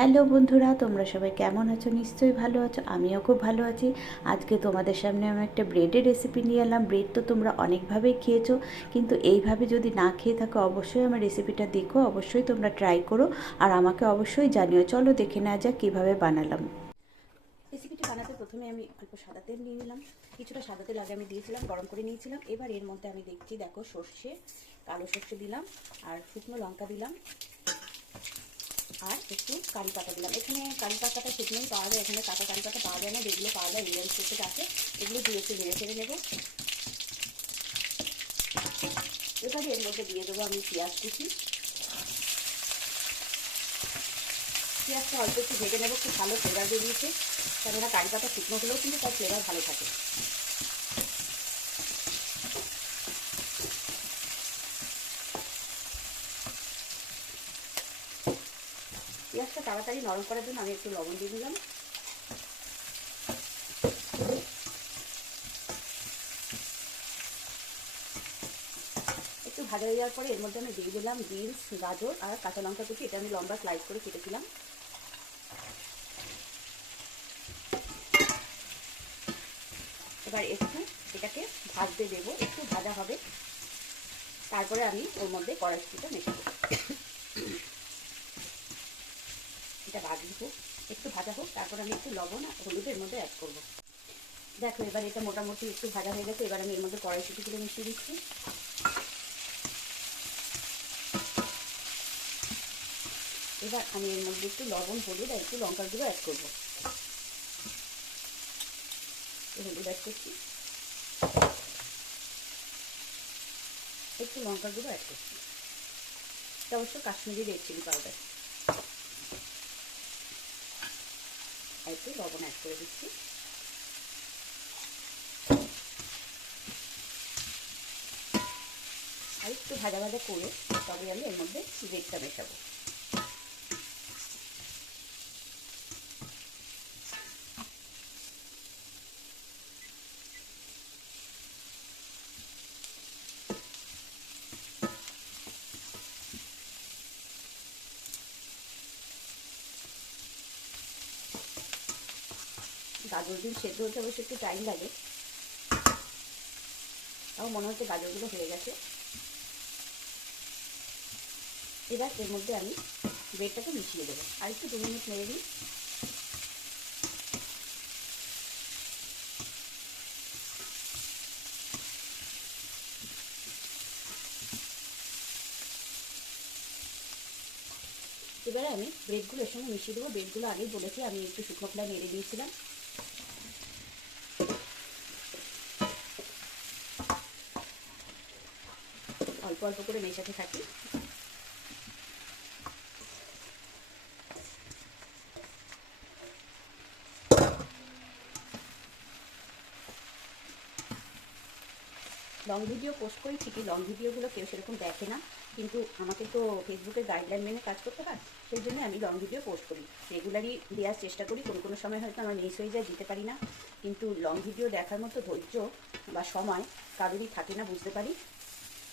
Hello বন্ধুরা, তোমরা সবাই কেমন আছো? নিশ্চয়ই ভালো আছো, আমিও খুব ভালো আছি। আজকে তোমাদের সামনে আমি একটা ব্রেডের রেসিপি নিয়ে এলাম। ব্রেড তো তোমরা অনেকভাবেই খেয়েছো, কিন্তু এইভাবে যদি না খেয়ে থাকো, অবশ্যই আমার রেসিপিটা দেখো, অবশ্যই তোমরা ট্রাই করো আর আমাকে অবশ্যই জানিও। চলো দেখে নেওয়া যাক কীভাবে বানালাম। রেসিপিটি বানাতে প্রথমে আমি অল্প সাদা তেল নিয়ে নিলাম। কিছুটা সাদা তেল আগে আমি দিয়েছিলাম, গরম করে নিয়েছিলাম। এবার এর মধ্যে আমি দেখছি, দেখো সর্ষে, কালো সর্ষে দিলাম আর শুকনো লঙ্কা দিলাম। আর একটু কারি পাতা দিলাম। এখানে কারি পাতাটা শুকনোই পাওয়া যায়, এখানে কাঁচা কারি পাতা পাওয়া যায় না, যেগুলো পাওয়া যায় রিলায়েন্স থেকে আছে এগুলো দিয়ে একটু নেড়ে ছেড়ে নেব। এবারে এর মধ্যে দিয়ে দেবো আমি পেঁয়াজ কুচি। পেঁয়াজটা অল্প একটু ভেজে নেব, খুব ভালো ফ্লেভার বেরিয়েছে। কেননা কারি পাতা শুকনো হলেও কিন্তু তার ফ্লেভার ভালো থাকে। পেঁয়াজটা তাড়াতাড়ি নরম করার জন্য আমি একটু লবণ দিয়ে দিলাম। একটু ভাজা হয়ে যাওয়ার পরে এর মধ্যে আমি দিয়ে দিলাম বিনস, গাজর আর কাঁচা লঙ্কা কুচি, এটা আমি লম্বা স্লাইস করে কেটেছিলাম। এবার একটু এটাকে ভাজতে দেবো, একটু ভাজা হবে। তারপরে আমি ওর মধ্যে কড়াইশুটিটা মেশাবো। এটা ভাজি হোক, একটু ভাজা হোক, তারপর আমি একটু লবণ আর হলুদের মধ্যে অ্যাড করব। দেখো, এবার এটা মোটামুটি একটু ভাজা হয়ে গেছে, এবার আমি এর মধ্যে কড়াইশুটিগুলো মিশিয়ে দিচ্ছি। এবার আমি এর মধ্যে একটু লবণ, হলুদ আর একটু লঙ্কার গুঁড়ো অ্যাড করব। হলুদ অ্যাড করছি। একটু লঙ্কার গুঁড়ো অ্যাড করছি। এটা অবশ্য কাশ্মীরি রেড চিলি পাউডার একটু লবণ অ্যাড করে দিচ্ছি। আর একটু ভাজা ভাজা করে তবে আমি এর মধ্যে ব্রেডটা মেশাবো। গাজর দিন সেদ্ধ হতে অবশ্য একটু টাইম লাগে। তাও মনে হচ্ছে গাজরগুলো হয়ে গেছে। এবার এর মধ্যে আমি ব্রেডটাকে মিশিয়ে দেবো। আর একটু দু মিনিট নেড়ে দিই। এবারে আমি ব্রেডগুলো এর সঙ্গে মিশিয়ে দেবো। ব্রেডগুলো আগেই বলেছি, আমি একটু শুকনো খোলা নেড়ে দিয়েছিলাম। অল্প অল্প করে মেশাতে থাকি। লং ভিডিও পোস্ট করি, ঠিকই লং ভিডিওগুলো কেউ সেরকম দেখে না, কিন্তু আমাকে তো ফেসবুকের গাইডলাইন মেনে কাজ করতে হয়, সেই জন্য আমি লং ভিডিও পোস্ট করি। রেগুলারই দেওয়ার চেষ্টা করি, কোনো কোনো সময় হয়তো আমার মিস হয়ে যায়, দিতে পারি না, কিন্তু লং ভিডিও দেখার মতো ধৈর্য বা সময় কারোরই থাকে না, বুঝতে পারি।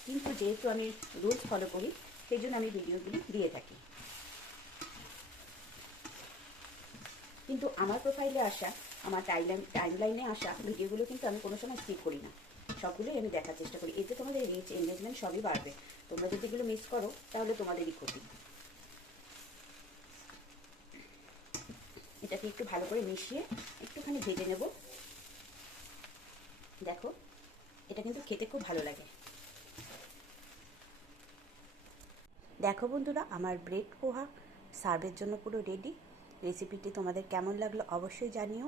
কিন্তু যেহেতু আমি রুলস ফলো করি, সেই জন্য আমি ভিডিওগুলি দিয়ে থাকি। কিন্তু আমার প্রোফাইলে আসা, আমার টাইমলাইন টাইমলাইনে আসা ভিডিওগুলো কিন্তু আমি কোনো সময় স্কিপ করি না। সবগুলোই আমি দেখার চেষ্টা করি। এতে তোমাদের রিচ এঙ্গেজমেন্ট সবই বাড়বে। তোমরা যদি এগুলো মিস করো, তাহলে তোমাদেরই ক্ষতি। এটাকে একটু ভালো করে মিশিয়ে একটুখানি ভেজে নেব। দেখো, এটা কিন্তু খেতে খুব ভালো লাগে। দেখো বন্ধুরা, আমার ব্রেড পোহা, সার্ভের জন্য পুরো রেডি রেসিপিটি তোমাদের কেমন লাগল অবশ্যই জানিও।